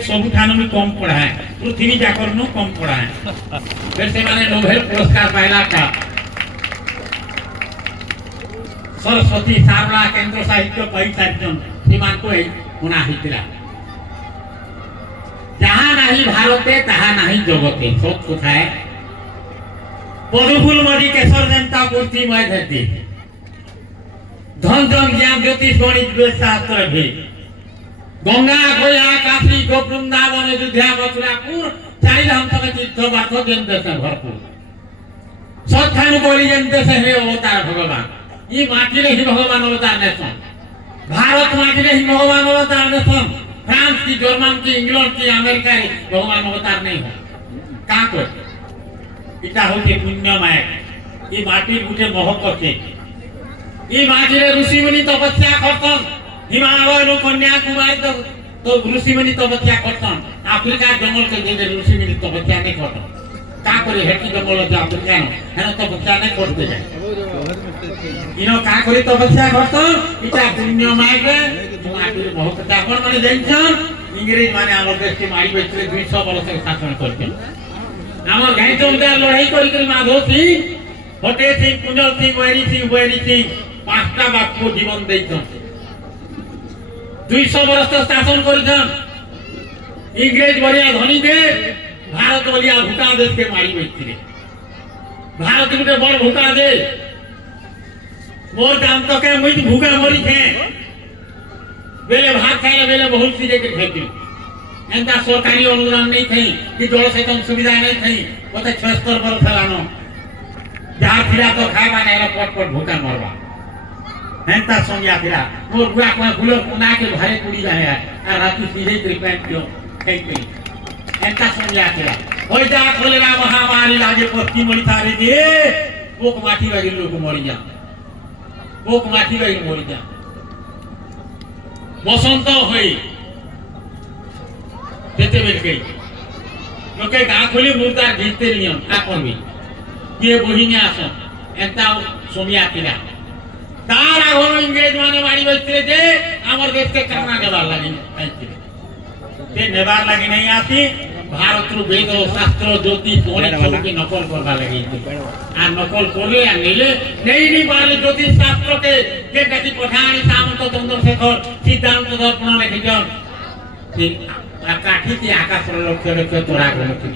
सबुठानु कम पढ़ा है पृथ्वी जाकर कम पढ़ा है फिर से मैंने नोबेल पुरस्कार पाइला था सरस्वती सावला केंद्र साहित्य परिचार्जन सीमान को होना हितला जहाँ नहीं भारते तहाँ नहीं जगते सब कोথায় पदुफुल मरी केशर जनता पूर्ति मय धरती धन धन ज्ञान ज्योतिष गणित शास्त्र भी गंगा गया काशी गोवृंदावन अयोध्या मथुरापुर चारि धाम तक तीर्थ बाथ जेन देश भरपूर सत्थानु कोली जेन देश हे अवतार भगवान ई माटी रे ही भगवान अवतार नेसन भारत माटी रे ही भगवान अवतार नेसन फ्रांस की जर्मन की इंग्लैंड की अमेरिका रे भगवान अवतार नहीं हो का को इटा होते पुण्यमय ई माटी गुटे महक के ई माटी रे ऋषि मुनि तपस्या करतन हिमालय नो कन्याकुमारी तो ऋषि मुनि तपस्या करतन अफ्रीका जंगल के जे ऋषि मुनि तपस्या नहीं करतन का करे हेटी जंगल जे अफ्रीका नो हेन तपस्या नहीं करते जाय इनो का करे तपस्या करतन इटा पुण्यमय के माटी रे बहुत आपण माने जानछन इंग्रेज माने हमर देश के मारी बेचले 200 वर्ष तक शासन करते हमर गाय चौदा लड़ाई करी माधव सिंह फतेह सिंह कुंजल सिंह बैरी सिंह पांचटा बाप को जीवन देछन 200 वर्ष तक शासन करिछन इंग्रेज बलिया धनी दे भारत बलिया भूटा देश के मारी बेचले भारत गुटे बड़ भूटा दे मोर दाम तो के मुई भूखा मरी थे बेले भात खाए बेले बहुत सी जगह खेती एंता सरकारी अनुदान नहीं थई कि जल सेचन सुविधा नहीं थई ओते 76 वर्ष लानो जहां थिला तो खाइबा नै पट पट भूखा मरबा एंता संज्ञा थिला मोर बुआ को गुलो पुना के भारे पुड़ी जाए आ राती सीधे ट्रीटमेंट क्यों कई कई एंता संज्ञा थिला होय जा खोलेला महामारी लागे पश्चिम ओडिशा रे जे पोक माटी बागी लोग मरि जा पोक माटी बागी मरि जा बसंत होई तेते बेल गई लोके गा खोली मुर्दार घिसते नियम का करबी के बहिनिया आसन एंता सोमिया थिला तार आगो इंग्रेज माने मारी बचले जे हमर देश के करना नेबार लागि ते नेबार लागि नहीं आती भारत रु वेद शास्त्र ज्योतिष गणित सब के नकल करबा लागि आ नकल करले आ नेले नहीं पारले ज्योतिष शास्त्र के जे कति पठाणी सामंत चंद्रशेखर सिद्धांत दर्पण लिखिजन आ काठी की आकाश लक्ष्य लक्ष्य तोरा गलती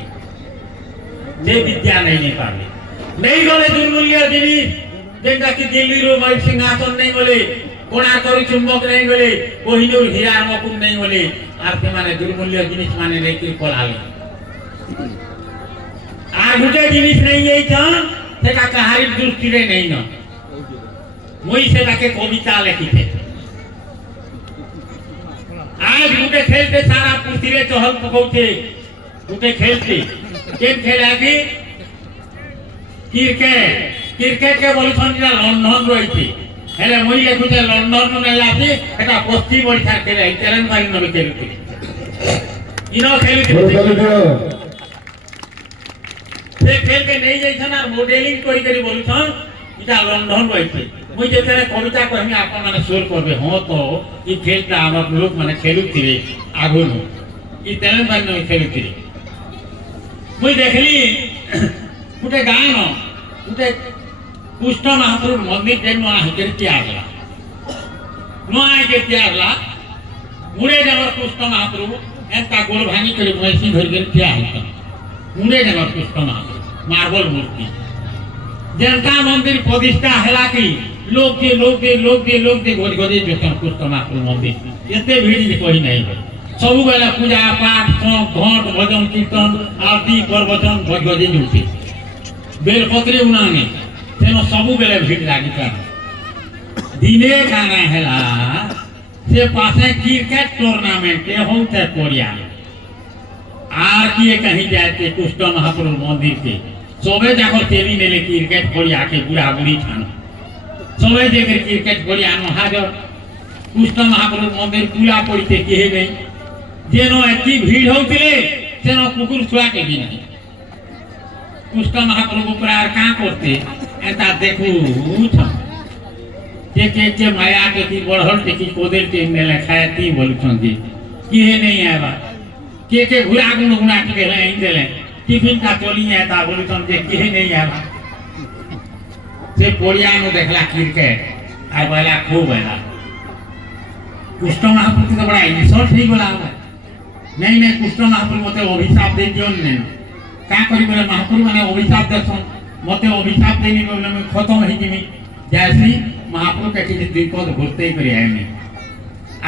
जे विद्या नहीं पारले नहीं गले दुर्मूल्य जिनिस जेंटा की दिल्ली रो मय सिंहासन नहीं बोले कोणा करी चुंबक नहीं बोले कोहिनूर हीरा मकुम नहीं बोले आर के माने दुर्मूल्य जिनिस माने नहीं कि पलाले आ गुटे जिनिस नहीं यही था सेटा कहारी दृष्टि रे नहीं न मुई सेटा के कविता लिखी थे आज गुटे खेलते सारा पृथ्वी रे चहल पकौते गुटे खेलते केन खेल आगे क्रिकेट क्रिकेट के बोलछन जे लंदन रहिथि हेले मुई लेखुते लंदन नै लाथि एटा पश्चिम ओडिसा के रही तेलंगाना नबे खेलथि इनो खेलथि से खेल के नहीं जाइछन आर मॉडलिंग करी बोलछन इटा लंदन रहिथि मुई जेतेरे कविता को हम आपन माने शेयर करबे हो तो ई खेलता हमर लोग माने खेलुथिले आगुनु ई तेलंगाना नबे खेलुथिले मुई देखली गुटे गान गुटे पुष्ट महाप्रभु मंदिर जे नुआ हेकर त्यागला नुआ के त्यागला मुड़े जबर पुष्ट महाप्रभु एंता गोड़ भांगी करे मैसी धर के त्यागला मुड़े जबर पुष्ट महाप्रभु मार्बल मूर्ति जनता मंदिर प्रतिष्ठा हला की लोग के गोड़ गोदे जो पुष्ट महाप्रभु मंदिर एते भीड़ जे कोई नहीं है सब बेला पूजा पाठ सब घंट भजन कीर्तन आरती प्रवचन भगवती जुटी बेलपत्री उनाने तेनो सबु बेले भीड़ लागी था दिने काना हैला से पासे क्रिकेट टूर्नामेंट के होते कोरिया आर की कहीं जाते कुष्ट महाप्रभु मंदिर के सबे जाकर टेली नेले क्रिकेट कोरिया के बुढ़ा बुढ़ी छान सबे जेकर क्रिकेट कोरिया नो हाजर कुष्ट महाप्रभु मंदिर पूरा पड़ते केहे नहीं जेनो एती भीड़ होतिले तेनो कुकुर छुआ के भी नहीं कुष्ट महाप्रभु प्रार का करते एता देखू के माया के की बड़हल के की कोदेल के नेले खायती बोलछन जी किए नहीं आया के घुरा गुना के देले टिफिन का चली आता बोली तुम जे किए नहीं आया से पोड़िया नु देखला क्रिकेट आ वाला खूब है कुष्ठ महापुर तो बड़ा इंसल्ट नहीं बोला नहीं नहीं कुष्ठ महापुर मते अभिशाप दे दियो ने का करी बोले महापुर माने अभिशाप देसन मते अभिशाप देनी बोले मैं खत्म हो जिमी जैसी महापुर के किसी द्विपद घुरते ही करे आए नहीं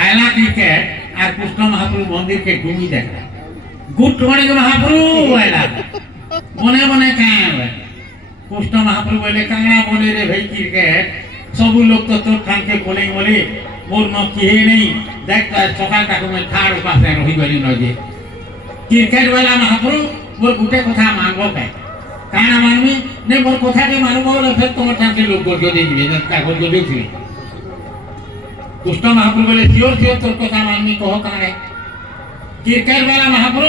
आयला क्रिकेट और कुष्ठ महापुर मंदिर के डूमी देख रहा गुड मॉर्निंग महापुर आयला मने मने कहां है कुष्ठ महापुर बोले कांगड़ा बोले रे भाई क्रिकेट सब लोग तो तो ठान के बोले मोर न किए नहीं देख सकाल तक मैं थार पास रही गली न जे क्रिकेट वाला महापुर मोर गुटे कथा मानबो के काना मानबी ने मोर कथा के मानबो बोले फिर तुम ठान के लोग गोल दे दिबे जनता गोल दे दिबे कुष्ठ महापुर बोले सियोर सियोर तोर कथा मानबी कहो काने क्रिकेट वाला महापुर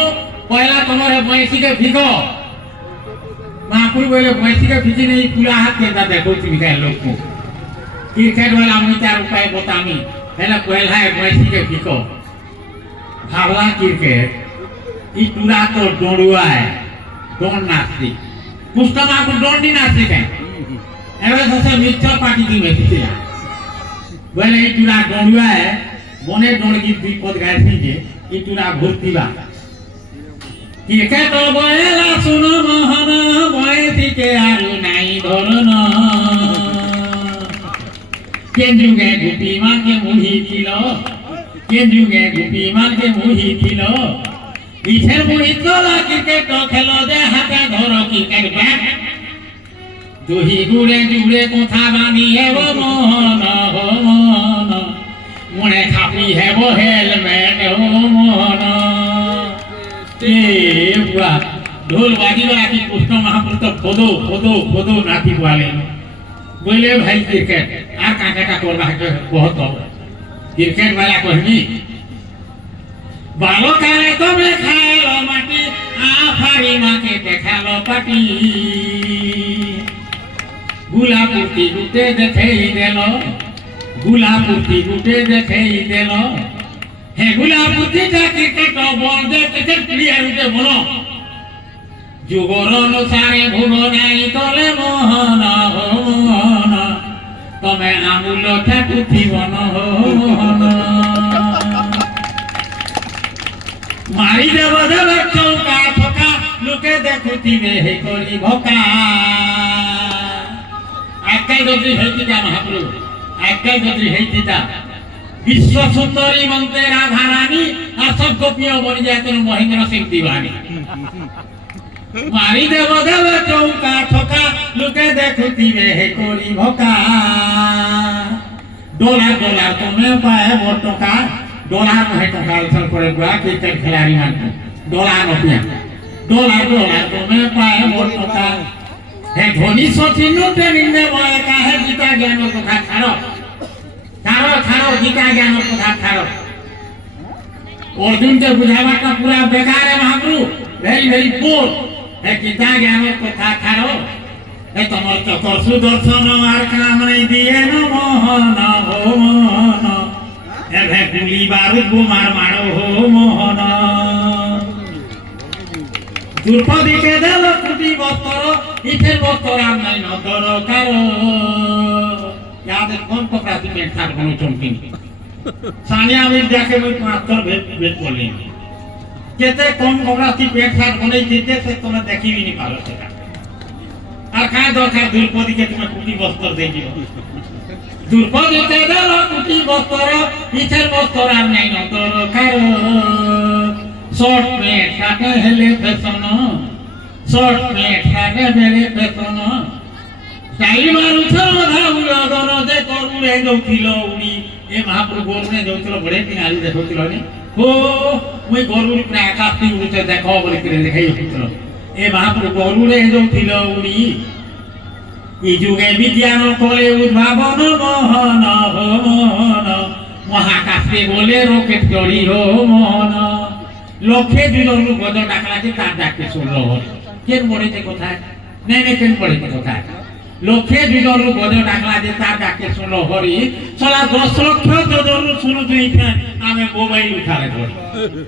पहला तुम्हारे भैंसी के भिगो महापुर बोले भैंसी के भिजी नहीं पूरा हाथ के देखो तुम क्या लोग को क्रिकेट वाला मुझे 4 उपाय बतामी पहला पहला है भैंसी के भिगो भावला क्रिकेट ई पूरा तो डोड़ुआ है डोंड नाचती कुछ तो महापुर डोंड नहीं नाचती क्या ऐसे सबसे मिक्सर पार्टी की में थी बोले ई पूरा डोड़ुआ है मोने डोंड की विपद गाय थी जे ई पूरा भूर्ती बा क्रिकेट बोला सुनो मोहना भैंसी के आरु नहीं धरना केंजुगे गुपी मान के मुही थिलो केंजुगे गुपी मान के मुही थिलो इछर मुही तोला क्रिकेट खेलो दे हाथे धरो क्रिकेट बैट दुही गुड़े जुड़े कोथा बानी है वो मोहन हो मोहन मुने खापी है वो हेलमेट हो मोहन बुआ ढोल बाजी वाला की कुष्ठ महापुर तो खोदो खोदो खोदो नाती वाले बोले भाई क्रिकेट आ काका का कोरबा के बहुत हो क्रिकेट वाला कहनी बालो काले तो में खाए लो माटी आ फारी मां के देखा लो पाटी गुलापुरती गुटे देखे ही देलो गुलापुरती गुटे देखे ही देलो हे गुलापुरती जा क्रिकेट बॉल दे क्रिकेट प्लेयर उठे बोलो जुगर अनुसारे भूगो नहीं तले मोहन हो मोहन तमे आमुल ठाकुथी बन हो मोहन मारी देव देव चौका थका लोके देखुती वे हे करी भका आजकल गति हेती जा महाप्रभु आजकल गति हेती जा विश्व सुंदरी बनते राधा रानी और सब गोपियों बन जाते महेंद्र सिंह दीवानी मारी देव देव चौका ठोका लुके देखुती वे हे कोरी भोका डॉलर डॉलर तुम्हें पाए वो टोका डॉलर में टोका इधर पड़े गुआ क्रिकेट खिलाड़ी मान डॉलर रुपया डॉलर डॉलर तुम्हें पाए वो टोका हे धोनी सोची नो ट्रेनिंग में वो का है गीता ज्ञान को था खारो खारो खारो गीता ज्ञान को था खारो अर्जुन के बुझावा का पूरा बेकार है महाप्रभु वेरी वेरी पोर है गीता ज्ञान को था खारो है तमर चकर सुदर्शन आर काम नहीं दिए न मोहन हो मोहन ए भे गुली बारूद बुमार मारो हो मोहन द्रौपदी के देल कुटी बस्तर इथे बस्तर आम नहीं न दरकारो याद कौन पकड़ाती में खाट बनो चमकी सानिया में जाके मैं मास्टर भेट बोली केते कौन पकड़ाती पेट खाट बने जीते से तुम्हें देखी भी नहीं पालो सेटा और काय दरकार द्रौपदी के तुम्हें कुटी बस्तर दे दियो द्रौपदी के देल कुटी बस्तर इथे बस्तर आम नहीं न दरकारो शॉर्ट में खाटे हेले फैशन शॉर्ट में खाटे बेले फैशन स्टाइल मारू छो धाउलो दोनो दे करूरे जोथिलो उडी ए महाप्रभु गोरुने जोथिलो बड़े तिनारी देखोथिलो ने हो मुई गोरुनी प्रा आकाशती उडते देखो बोली करे देखाई होथिलो ए महाप्रभु गोरुने जोथिलो उडी ई जुगे विज्ञान कोले उद्भावन मोहन हो मोहन महाकाशे बोले रॉकेट चढ़ी हो मोहन लक्षे दुजन गद डाकला जे तार डाके सुनलो केन पड़े ते कथा नहीं नहीं केन पड़े ते कथा লক্ষে যোজনରୁ ଗଜ ଡାକଲା ଯେ ତା ଡାକେ ଶୁଣ ହରି ଶଳା 10 ଲକ୍ଷ ଯୋଜନରୁ ଶୁଣୁଛୁ ଏଇଠା ଆମେ ମୋବାଇଲ ଉଠାରେ ଧରି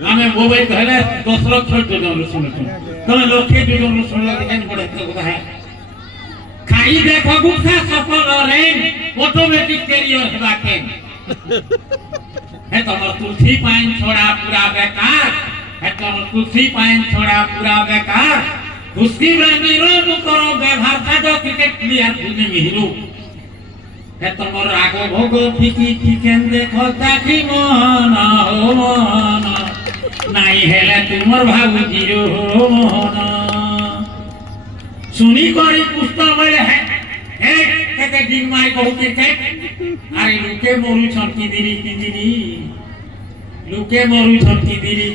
ଆମେ ମୋବାଇଲ ଧରିଲେ 10 ଲକ୍ଷ ଯୋଜନରୁ ଶୁଣୁଛୁ ତମେ ଲକ୍ଷେ ଯୋଜନରୁ ଶୁଣିଲ ଦେଖେন ବଡ଼ ଏତେ କଥା ହେ ଖାଇ ଦେଖ ଗୁପ୍ତା ସଫଳ ରେ ଅଟୋମେଟିକ କ୍ୟାରିୟର ହେବା କେନ୍ हे तमर तुलसी पाइन छोड़ा पूरा बेकार हे तमर तुलसी पाइन छोड़ा पूरा बेकार उसकी रानीरो करो व्यवहार का जो क्रिकेट प्लेयर भूमि हिरो हे तमर रागो भोगो फिकी चिकन देखो ताकि मन हो मन नहीं हेले तुमर भाऊ जीरो हो मन सुनी करी पुस्तक बोले है केते दिन मारी कहू क्रिकेट अरे लुके मोरू छन किदिरी लुके मोरू छन किदिरी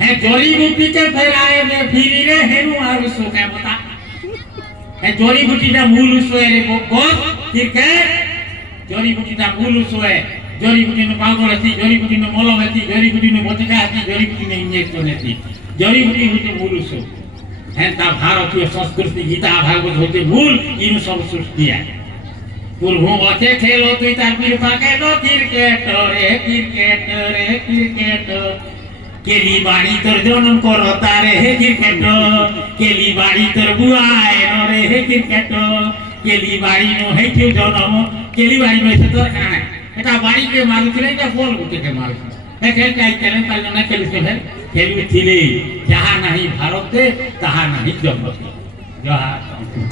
है जड़ी बूटी के फेराए में फिरी रे हेनु आरु सो के बता है जड़ी बूटी दा मूल सोए रे को क्रिकेट जड़ी बूटी दा मूल सोए जड़ी बूटी न पागल है जड़ी बूटी न मलम है जड़ी बूटी न बचका है जड़ी बूटी न इंजेक्शन है जड़ी बूटी होते मूल सो है ता भारतीय संस्कृति गीता भागवत होते मूल इन सब सृष्टि है पूर्व बचे खेलो तुई तार पीर पाके नो क्रिकेट केली बाड़ी तोर जन्म करो तारे हे क्रिकेट केली बाड़ी तोर बुआए नो रे हे क्रिकेट केली बाड़ी नो हे क्यों जन्म केली बाड़ी में से तोर खाना एटा बाड़ी के मारू छले एटा बॉल गुटे के मारू हे खेल काई चैलेंज पाल ना खेली से खेली थिले जहां नहीं भारत दे तहां नहीं जगत जहां